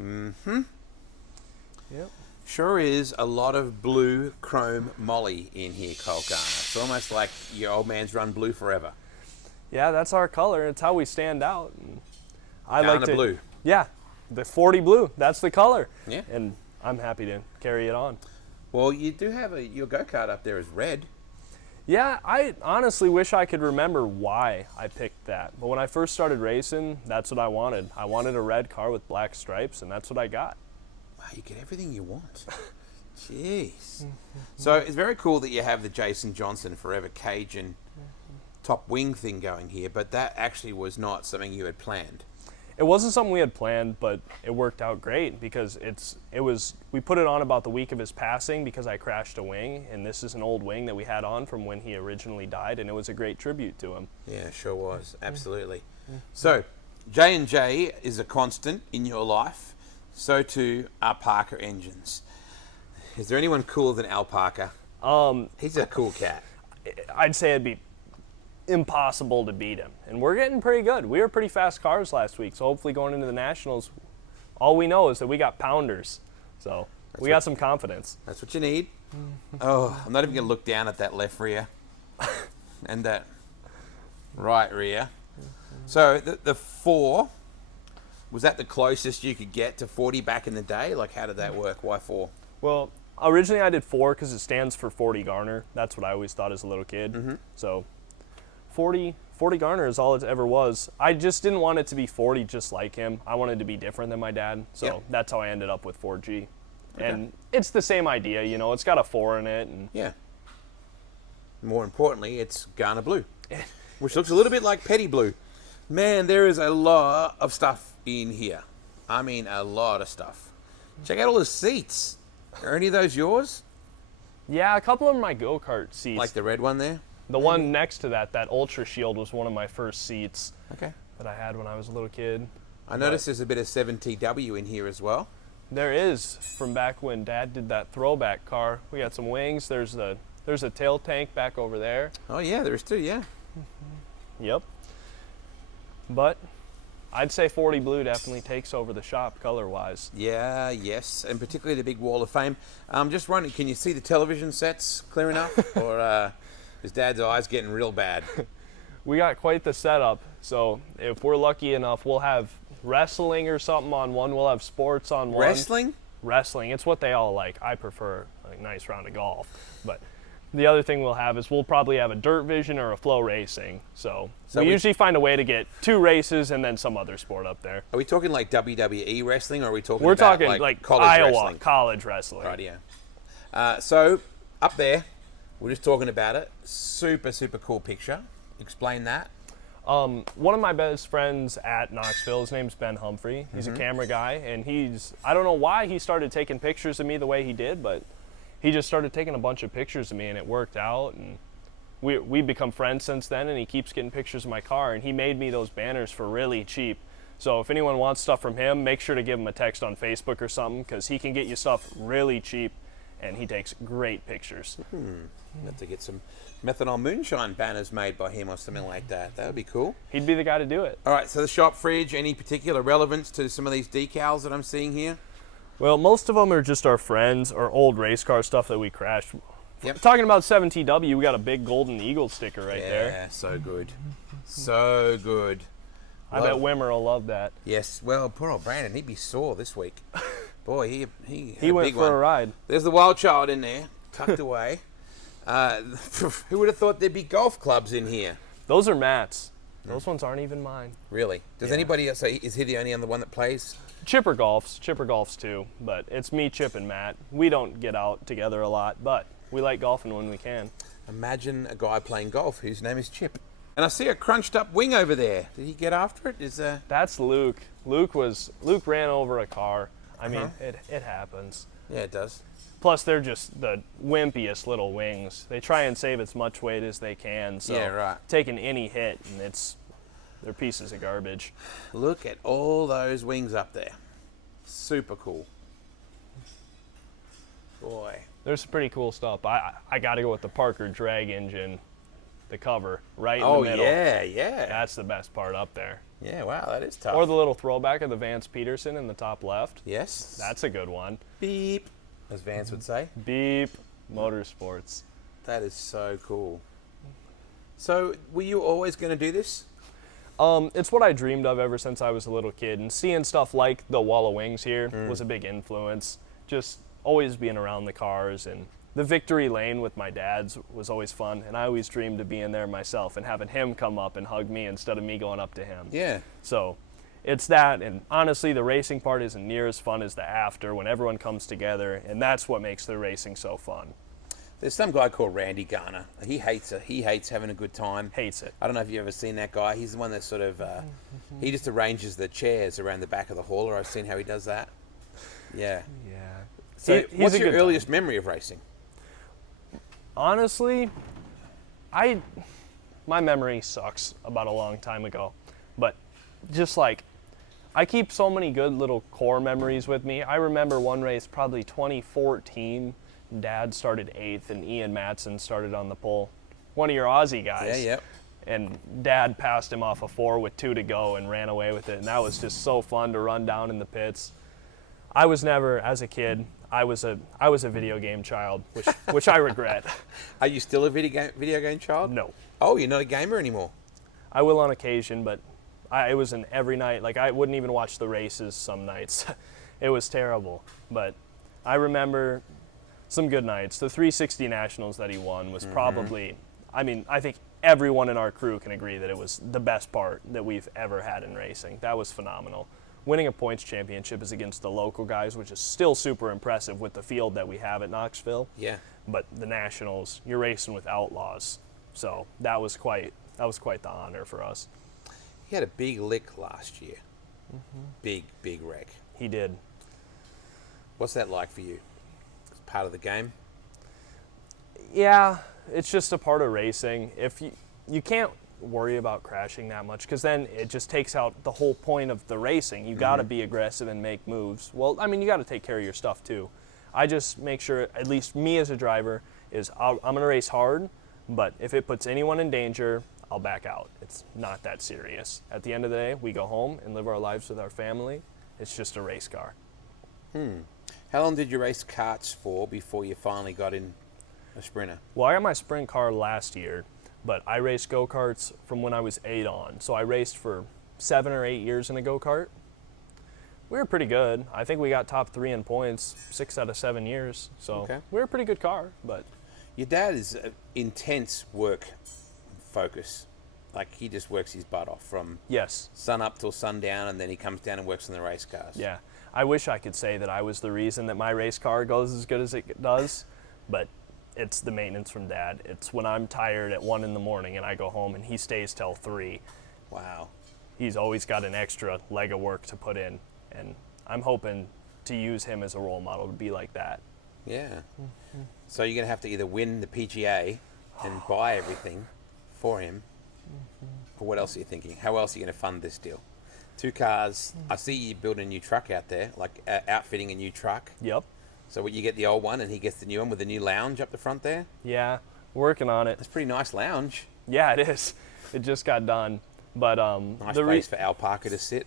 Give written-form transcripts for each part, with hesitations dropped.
Mm-hmm. Yep. Sure is a lot of blue chrome moly in here, Cole Garner. It's almost like your old man's run blue forever. Yeah, that's our color. It's how we stand out. And I Garner like to, Blue. Yeah, the 40 blue. That's the color. Yeah. And I'm happy to carry it on. Well, you do have your go-kart up there is red. Yeah, I honestly wish I could remember why I picked that. But when I first started racing, that's what I wanted. I wanted a red car with black stripes, and that's what I got. Wow, you get everything you want. Jeez. So it's very cool that you have the Jason Johnson Forever Cajun top wing thing going here, but that actually was not something you had planned. It wasn't something we had planned, but it worked out great because we put it on about the week of his passing because I crashed a wing, and this is an old wing that we had on from when he originally died, and it was a great tribute to him. Yeah, sure was. Absolutely. So, J&J is a constant in your life. So too are Parker engines. Is there anyone cooler than Al Parker? He's a cool cat. I'd say it'd be impossible to beat him, and we're getting pretty good. We were pretty fast cars last week, so hopefully going into the Nationals, all we know is that we got pounders, so we got some confidence. That's what you need. Oh, I'm not even going to look down at that left rear and that right rear. So the 4, was that the closest you could get to 40 back in the day? Like, how did that work? Why 4? Well, originally I did 4 because it stands for 40 Garner. That's what I always thought as a little kid. So 40 Garner is all it ever was. I just didn't want it to be 40 just like him. I wanted to be different than my dad. So that's how I ended up with 4G. Okay. And it's the same idea, you know, it's got a 4 in it. And yeah. More importantly, it's Garner Blue, which looks a little bit like Petty Blue. Man, there is a lot of stuff in here. I mean, a lot of stuff. Check out all the seats. Are any of those yours? Yeah, a couple of them are my go-kart seats. Like the red one there? The one next to that Ultra Shield, was one of my first seats that I had when I was a little kid. I noticed there's a bit of 7TW in here as well. There is, from back when Dad did that throwback car. We got some wings. There's a tail tank back over there. Oh yeah, there's 2, yeah. Yep. But I'd say 40 Blue definitely takes over the shop color-wise. Yeah, yes, and particularly the big wall of fame. Just wondering, can you see the television sets clear enough? Or is Dad's eyes getting real bad? We got quite the setup, so if we're lucky enough, we'll have wrestling or something on one. We'll have sports on one. Wrestling? Wrestling. It's what they all like. I prefer a nice round of golf. But the other thing we'll have is we'll probably have a dirt vision or a flow racing. So we usually find a way to get 2 races and then some other sport up there. Are we talking like WWE wrestling, or are we talking We're talking like college Iowa wrestling? college wrestling. Right, yeah. So up there, we're just talking about it. Super, super cool picture. Explain that. One of my best friends at Knoxville, his name's Ben Humphrey. He's a camera guy, and I don't know why he started taking pictures of me the way he did, but he just started taking a bunch of pictures of me, and it worked out, and we've become friends since then, and he keeps getting pictures of my car, and he made me those banners for really cheap. So if anyone wants stuff from him, make sure to give him a text on Facebook or something, because he can get you stuff really cheap, and he takes great pictures. Have to get some methanol moonshine banners made by him or something like that. That would be cool. He'd be the guy to do it. All right, so the shop fridge, any particular relevance to some of these decals that I'm seeing here? Well, most of them are just our friends or old race car stuff that we crashed. Yep. Talking about 7TW, we got a big Golden Eagle sticker right there. Yeah, so good. So good. I bet Wimmer will love that. Yes, well, poor old Brandon, he'd be sore this week. Boy, he He went big for one. a ride. There's the wild child in there, tucked away. Who would have thought there'd be golf clubs in here? Those are Matt's. Those ones aren't even mine. Really? Does anybody else say, is he the only other one that plays? Chipper golfs too, but it's me, Chip, and Matt. We don't get out together a lot, but we like golfing when we can. Imagine a guy playing golf whose name is Chip. And I see a crunched up wing over there. Did he get after it? That's Luke. Luke ran over a car. I mean, it happens. Yeah, it does. Plus, they're just the wimpiest little wings. They try and save as much weight as they can. So yeah, right. Taking any hit, and they're pieces of garbage. Look at all those wings up there. Super cool. Boy. There's some pretty cool stuff. I got to go with the Parker drag engine, the cover, right in Oh, the middle. yeah. That's the best part up there. Yeah, wow, that is tough. Or the little throwback of the Vance Peterson in the top left. Yes. That's a good one. Beep, as Vance would say. Beep, motorsports. That is so cool. So, were you always going to do this? It's what I dreamed of ever since I was a little kid, and seeing stuff like the Wall of Wings here was a big influence. Just always being around the cars, and the victory lane with my dad's was always fun, and I always dreamed of being there myself and having him come up and hug me instead of me going up to him. Yeah. So it's that, and honestly, the racing part isn't near as fun as the after when everyone comes together, and that's what makes the racing so fun. There's some guy called Randy Garner. He hates it. He hates having a good time. Hates it. I don't know if you've ever seen that guy. He's the one that sort of, he just arranges the chairs around the back of the hauler. I've seen how he does that. Yeah. Yeah. So, He's what's a your good earliest memory of racing? Honestly, my memory sucks about a long time ago, but just like, I keep so many good little core memories with me. I remember one race, probably 2014. Dad started 8th, and Ian Matson started on the pole. One of your Aussie guys. Yeah, yep. And Dad passed him off a 4 with 2 to go and ran away with it. And that was just so fun to run down in the pits. I was never, as a kid, I was a video game child, which I regret. Are you still a video game child? No. Oh, you're not a gamer anymore? I will on occasion, but it was an every night. Like, I wouldn't even watch the races some nights. It was terrible. But I remember some good nights. The 360 Nationals that he won was probably, I think everyone in our crew can agree that it was the best part that we've ever had in racing. That was phenomenal. Winning a points championship is against the local guys, which is still super impressive with the field that we have at Knoxville. Yeah. But the Nationals, you're racing with outlaws. So that was quite the honor for us. He had a big lick last year. Big wreck. He did. What's that like for you? It's part of the game? Yeah, it's just a part of racing. If you can't worry about crashing that much, because then it just takes out the whole point of the racing. You got to be aggressive and make moves. Well, you got to take care of your stuff too. I just make sure, at least me as a driver, is I'm going to race hard, but if it puts anyone in danger, I'll back out. It's not that serious. At the end of the day, we go home and live our lives with our family. It's just a race car. How long did you race karts for before you finally got in a sprinter? Well, I got my sprint car last year, but I raced go-karts from when I was 8 on. So I raced for 7 or 8 years in a go-kart. We were pretty good. I think we got top 3 in points 6 out of 7 years. So we were a pretty good car. But your dad is intense work focus. Like, he just works his butt off from sun up till sundown, and then he comes down and works on the race cars. Yeah. I wish I could say that I was the reason that my race car goes as good as it does, but it's the maintenance from Dad. It's when I'm tired at 1 in the morning and I go home and he stays till 3. Wow. He's always got an extra leg of work to put in, and I'm hoping to use him as a role model to be like that. Yeah. So you're going to have to either win the PGA and buy everything for him, or what else are you thinking? How else are you going to fund this deal? 2 cars. I see you building a new truck out there, like outfitting a new truck. Yep. So what, you get the old one and he gets the new one with the new lounge up the front there? Yeah, working on it. It's a pretty nice lounge. Yeah, it is. It just got done. But nice place for alpaca to sit.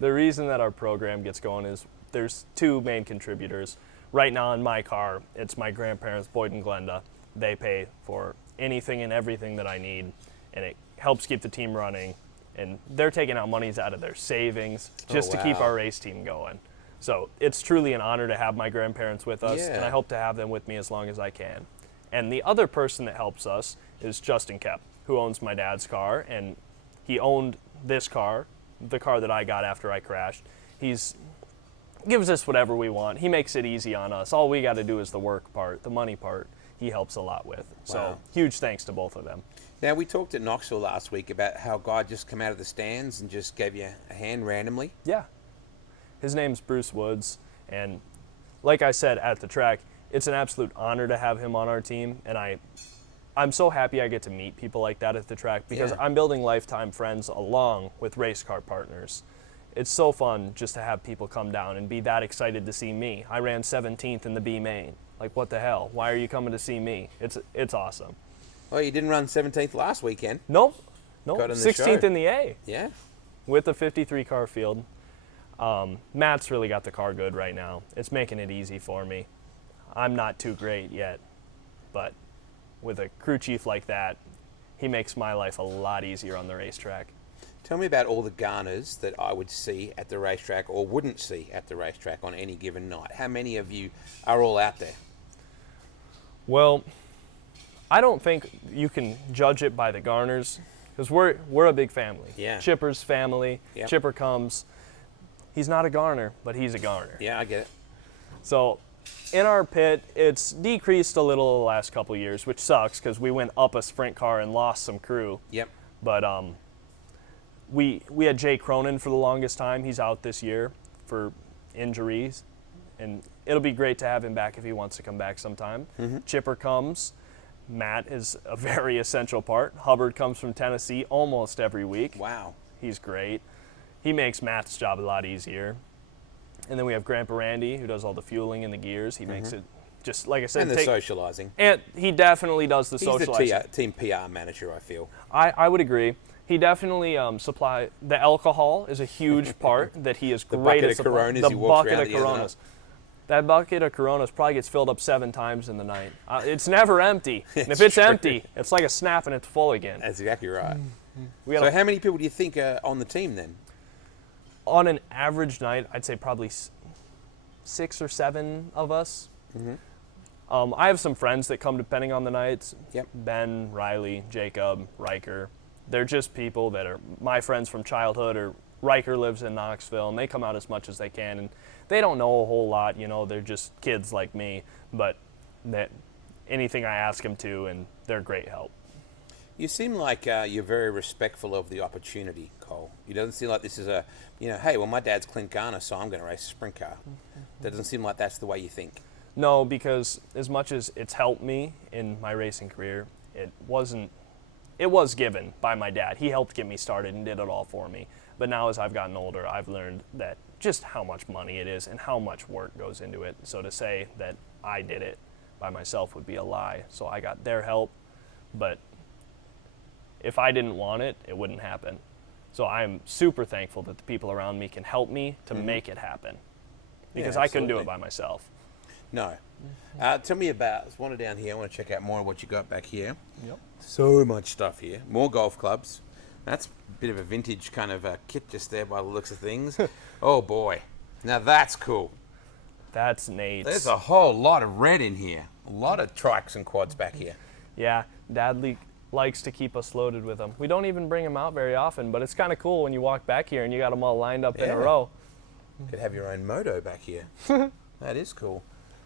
The reason that our program gets going is there's 2 main contributors. Right now in my car, it's my grandparents, Boyd and Glenda. They pay for anything and everything that I need, and it helps keep the team running. And they're taking out monies out of their savings just to keep our race team going. So it's truly an honor to have my grandparents with us, and I hope to have them with me as long as I can. And the other person that helps us is Justin Kepp, who owns my dad's car, and he owned this car, the car that I got after I crashed. He's gives us whatever we want. He makes it easy on us. All we got to do is the work part, the money part. He helps a lot with. So huge thanks to both of them. Now, we talked at Knoxville last week about how a guy just come out of the stands and just gave you a hand randomly. Yeah. His name's Bruce Woods, and like I said at the track, it's an absolute honor to have him on our team, and I'm so happy I get to meet people like that at the track because I'm building lifetime friends along with race car partners. It's so fun just to have people come down and be that excited to see me. I ran 17th in the B main. Like, what the hell? Why are you coming to see me? It's awesome. Well, you didn't run 17th last weekend. Nope. No, got in the 16th show. in the A Yeah. with a 53 car field. Matt's really got the car good right now. It's making it easy for me. I'm not too great yet, but with a crew chief like that, he makes my life a lot easier on the racetrack. Tell me about all the Garners that I would see at the racetrack or wouldn't see at the racetrack on any given night. How many of you are all out there? Well, I don't think you can judge it by the Garners, because we're a big family. Yeah. Chipper's family. Yep. Chipper comes. He's not a Garner, but he's a Garner. Yeah, I get it. So in our pit, it's decreased a little the last couple of years, which sucks because we went up a sprint car and lost some crew. Yep. But we had Jay Cronin for the longest time. He's out this year for injuries, and it'll be great to have him back if he wants to come back sometime. Mm-hmm. Chipper comes. Matt is a very essential part. Hubbard comes from Tennessee almost every week. Wow. He's great. He makes Matt's job a lot easier. And then we have Grandpa Randy, who does all the fueling and the gears. He makes it just, like I said, And the socializing. and he definitely does the He's socializing. the team PR manager, I feel. I would agree. He definitely supply the alcohol is a huge part that he is The great bucket at of supplying. Coronas The he walks bucket around of the other night. Coronas. That bucket of Coronas probably gets filled up 7 times in the night. It's never empty. And if it's true. empty, it's like a snap and it's full again. That's exactly right. We got So a, how many people do you think are on the team then? on an average night, I'd say probably 6 or 7 of us. I have some friends that come depending on the nights. Yep. Ben, Riley, Jacob, Riker. They're just people that are my friends from childhood, or Riker lives in Knoxville, and they come out as much as they can. And they don't know a whole lot, they're just kids like me, but that anything I ask them to, and they're great help. You seem like you're very respectful of the opportunity, Cole. You doesn't seem like this is a, hey, well, my dad's Clint Garner, so I'm going to race a sprint car. That doesn't seem like that's the way you think. No, because as much as it's helped me in my racing career, it was given by my dad. He helped get me started and did it all for me. But now as I've gotten older, I've learned that just how much money it is and how much work goes into it. So to say that I did it by myself would be a lie. So I got their help, but if I didn't want it, it wouldn't happen. So I'm super thankful that the people around me can help me to make it happen, because Yeah, I couldn't do it absolutely. by myself. No. Tell me about, there's one down here. I want to check out more of what you got back here. Yep. So much stuff here. More golf clubs. That's a bit of a vintage kind of kit just there by the looks of things. Oh, boy. Now that's cool. That's Nate's. There's a whole lot of red in here. A lot of trikes and quads back here. Yeah, Dad likes to keep us loaded with them. We don't even bring them out very often, but it's kind of cool when you walk back here and you got them all lined up in Yeah. a row. Could have your own moto back here. That is cool.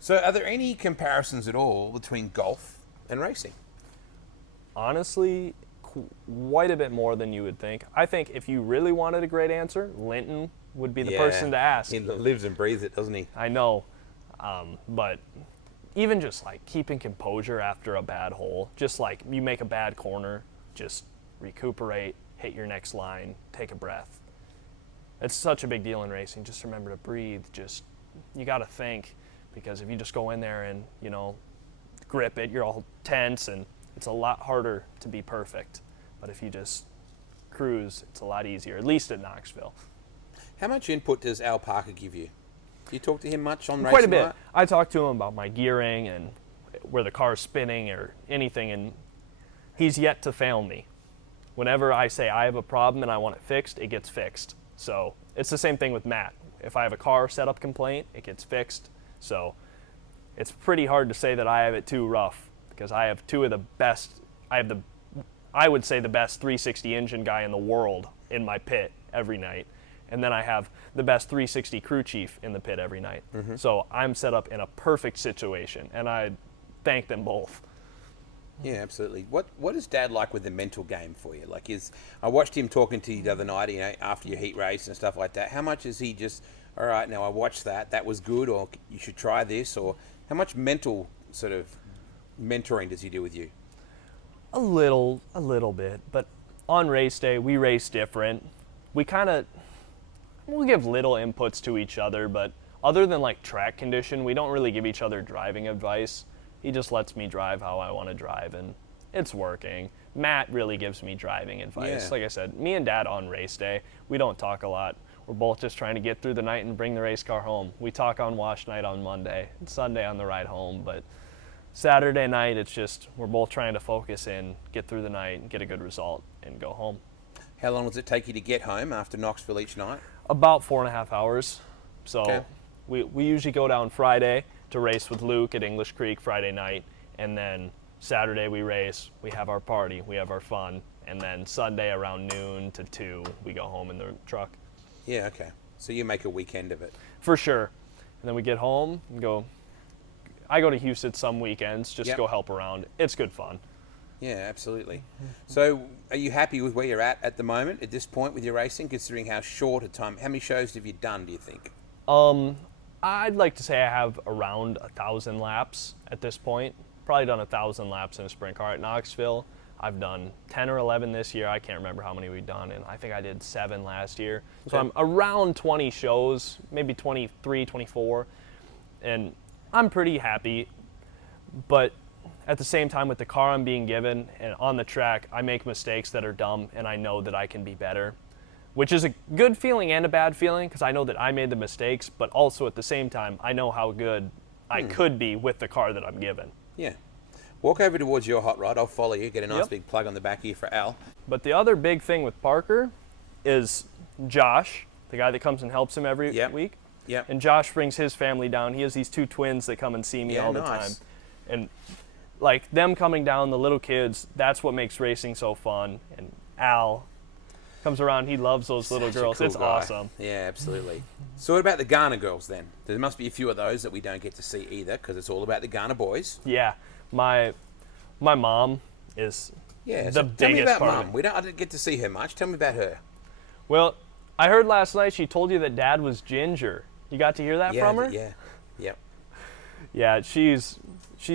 So are there any comparisons at all between golf and racing? Honestly, quite a bit more than you would think. I think if you really wanted a great answer, Linton would be the person to ask. He lives and breathes it, doesn't he? I know, but even just like keeping composure after a bad hole, just like you make a bad corner, just recuperate, hit your next line, take a breath. It's such a big deal in racing. Just remember to breathe. You got to think, because if you just go in there and, grip it, you're all tense, and it's a lot harder to be perfect. But if you just cruise, it's a lot easier, at least at Knoxville. How much input does Al Parker give you? Do you talk to him much on racing? Quite a bit. night? I talk to him about my gearing and where the car's spinning or anything, and he's yet to fail me. Whenever I say I have a problem and I want it fixed, it gets fixed. So it's the same thing with Matt. If I have a car setup complaint, it gets fixed. So it's pretty hard to say that I have it too rough, because I have two of the best, I would say the best 360 engine guy in the world in my pit every night. And then I have the best 360 crew chief in the pit every night. So I'm set up in a perfect situation, and I thank them both. Yeah, absolutely. What is Dad like with the mental game for you? Like, I watched him talking to you the other night, after your heat race and stuff like that. How much is he just, all right, now I watched that was good, or you should try this, or how much mental sort of mentoring does he do with you? A little bit, but on race day, we race different. We'll give little inputs to each other, but other than like track condition, we don't really give each other driving advice. He just lets me drive how I want to drive, and it's working. Matt really gives me driving advice. Yeah. Like I said, me and Dad on race day, we don't talk a lot. We're both just trying to get through the night and bring the race car home. We talk on wash night on Monday, and Sunday on the ride home, but Saturday night, it's just we're both trying to focus in, get through the night, and get a good result, and go home. How long does it take you to get home after Knoxville each night? About 4.5 hours. So Okay. we usually go down Friday to race with Luke at English Creek Friday night, and then Saturday we race, we have our party, we have our fun, and then Sunday around noon to 2, we go home in the truck. Yeah, okay. So you make a weekend of it. For sure. And then we get home and go. I go to Houston some weekends, just Yep. go help around. It's good fun. Yeah, absolutely. So are you happy with where you're at the moment, at this point with your racing, considering how short a time, how many shows have you done, do you think? I'd like to say I have around 1,000 laps at this point. Probably done 1,000 laps in a sprint car at Knoxville. I've done 10 or 11 this year. I can't remember how many we've done, and I think I did 7 last year. So Okay. I'm around 20 shows, maybe 23, 24, and I'm pretty happy. But at the same time, with the car I'm being given and on the track, I make mistakes that are dumb, and I know that I can be better, which is a good feeling and a bad feeling because I know that I made the mistakes, but also at the same time, I know how good I could be with the car that I'm given. Yeah. Walk over towards your hot rod. I'll follow you. Get a nice Yep. big plug on the back here for Al. But the other big thing with Parker is Josh, the guy that comes and helps him every Yep. week. Yep. And Josh brings his family down. He has these 2 twins that come and see me Yeah, all the nice. time. And like them coming down, the little kids, that's what makes racing so fun. And Al comes around, he loves those little Such a girls. cool It's guy. awesome. Yeah, absolutely. So what about the Garner girls then? There must be a few of those that we don't get to see either because it's all about the Garner boys. Yeah. My mom is Yeah. the So tell me biggest about part of Mum. it. I didn't get to see her much. Tell me about her. Well, I heard last night she told you that Dad was ginger. You got to hear that Yeah, from her? yeah. Yep. Yeah, she's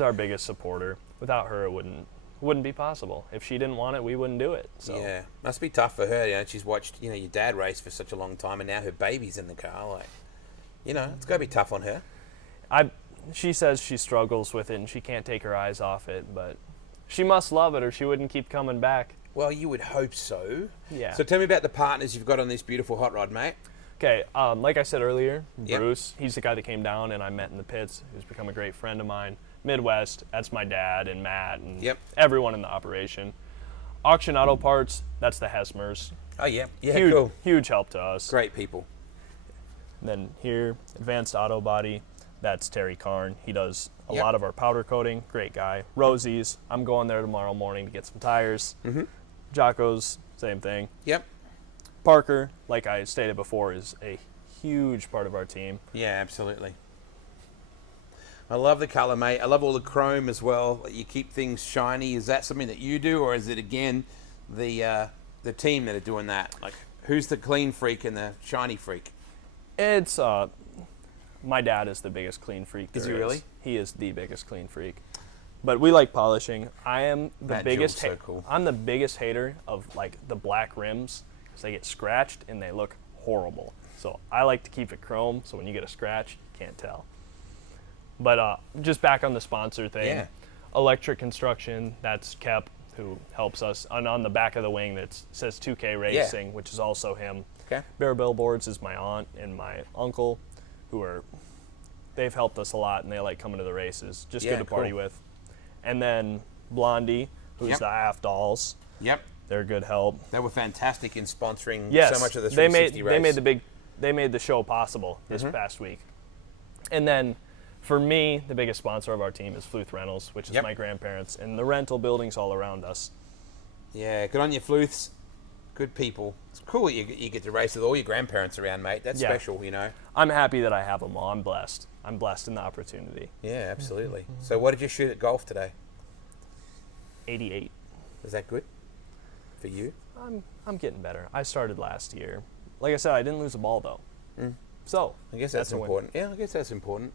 our biggest supporter. Without her, it wouldn't be possible. If she didn't want it, we wouldn't do it. So Yeah. Must be tough for her. You know, she's watched, your dad race for such a long time and now her baby's in the car. Like, it's got to be tough on her. she says she struggles with it and she can't take her eyes off it, but she must love it or she wouldn't keep coming back. Well, you would hope so. Yeah. So tell me about the partners you've got on this beautiful hot rod, mate. Okay, like I said earlier, Yep. Bruce, he's the guy that came down and I met in the pits, who's become a great friend of mine. Midwest, that's my dad and Matt and Yep. everyone in the operation. Auction Auto Parts, that's the Hesmers. Oh, yeah. Yeah, huge, cool. huge help to us. Great people. Then here, Advanced Auto Body, that's Terry Karn. He does a Yep. lot of our powder coating. Great guy. Rosie's, I'm going there tomorrow morning to get some tires. Mm-hmm. Jocko's, same thing. Yep. Parker, like I stated before, is a huge part of our team. Yeah, absolutely. I love the colour, mate. I love all the chrome as well. You keep things shiny. Is that something that you do, or is it again the team that are doing that? Like, who's the clean freak and the shiny freak? It's my dad is the biggest clean freak there Is he really? He is the biggest clean freak. But we like polishing. I am the That biggest. jewel's so cool. I'm the biggest hater of like the black rims because they get scratched and they look horrible. So I like to keep it chrome. So when you get a scratch, you can't tell. But just back on the sponsor thing, Yeah. Electric Construction. That's Kep who helps us. And on the back of the wing that says 2K Racing, which is also him. Okay. Bear Billboards is my aunt and my uncle, they've helped us a lot and they like coming to the races. Just Yeah, good to party cool. with. And then Blondie, who's Yep. the AF Dolls. Yep. They're good help. They were fantastic in sponsoring Yes, so much of the they 360 race. they made the show possible this Mm-hmm. past week. And then for me, the biggest sponsor of our team is Fluth Rentals, which is Yep. my grandparents, and the rental buildings all around us. Yeah, good on you, Fluths. Good people. It's cool that you get to race with all your grandparents around, mate. That's Yeah. special, I'm happy that I have them all. I'm blessed. I'm blessed in the opportunity. Yeah, absolutely. So what did you shoot at golf today? 88. Was that good for you? I'm getting better. I started last year. Like I said, I didn't lose a ball though. So I guess that's a win. important. Yeah, I guess that's important.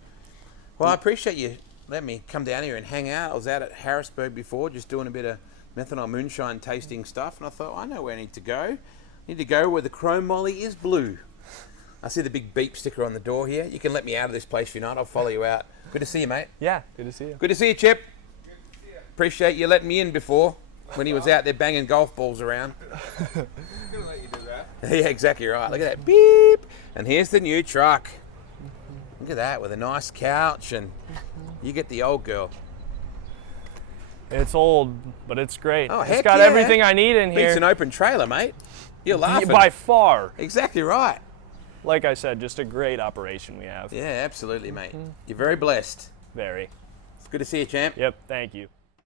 Well, I appreciate you letting me come down here and hang out. I was out at Harrisburg before, just doing a bit of methanol moonshine tasting stuff, and I thought, I know where I need to go. I need to go where the chrome moly is blue. I see the big beep sticker on the door here. You can let me out of this place if you're not. I'll follow you out. Good to see you, mate. Yeah, good to see you. Good to see you, Chip. Appreciate you letting me in before. when he was out there banging golf balls around. I'm gonna let you do that. Yeah, exactly right. Look at that. Beep. And here's the new truck. Look at that with a nice couch, and you get the old girl. It's old, but it's great. Oh, it's heck got yeah. everything I need in here. Beats an open trailer, mate. You're laughing. By far. Exactly right. Like I said, just a great operation we have. Yeah, absolutely, mate. You're very blessed. Very. It's good to see you, champ. Yep, thank you.